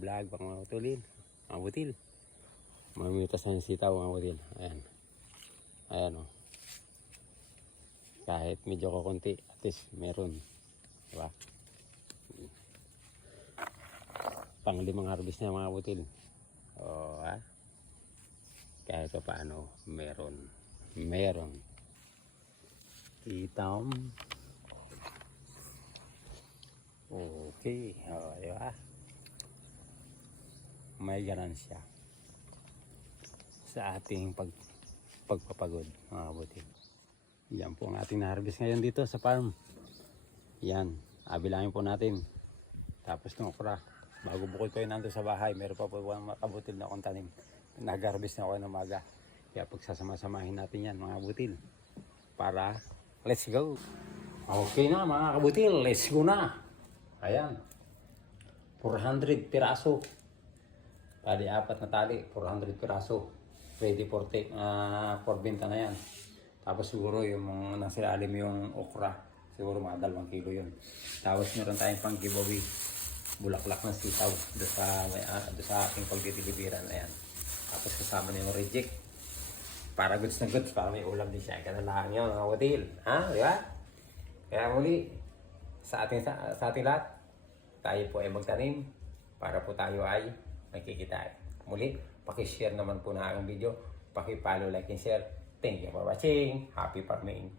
vlog mga utulin, mga butil. Mamitas na yung sitaw mga butil. Ayan. Ayan o. Kahit medyo kukunti, at least meron. Diba? Pang-limang harvest na mga butil. O ha? Kahit pa paano, meron. Meron. Sitaw. Okay. O, diba? May ganansya sa ating pagpapagod mga butil. Yan po ang ating na-harvest ngayon dito sa farm. Yan, abilangin po natin. Tapos ng okra, bago bukod ko yun nandun sa bahay, meron pa po mga kabutil na akong tanim. Nag-harvest na ako ng umaga. Kaya pagsasama-samahin natin yan mga butil. Para, let's go. Okay na mga kabutil, let's go na. Ayan, 400 piraso. Tali, 4 na tali, 400 piraso. Ready for benta na yan. Tapos siguro yung mga nasa ilalim yung okra, siguro mga 2 kilo yun. Tapos meron tayong pang giveaway, bulaklak ng sitaw doon sa aking pagdidilibiran na yan. Tapos kasama na yung reject. Para goods na goods, para may ulam din siya. Ganun lang yun mga butil. Ha? Di ba? Kaya muli, sa ating lahat, tayo po ay magtanim para po tayo ay magkikitain. Muli, pakishare naman po na aking video. Paki-follow, like, and share. Thank you for watching. Happy farming!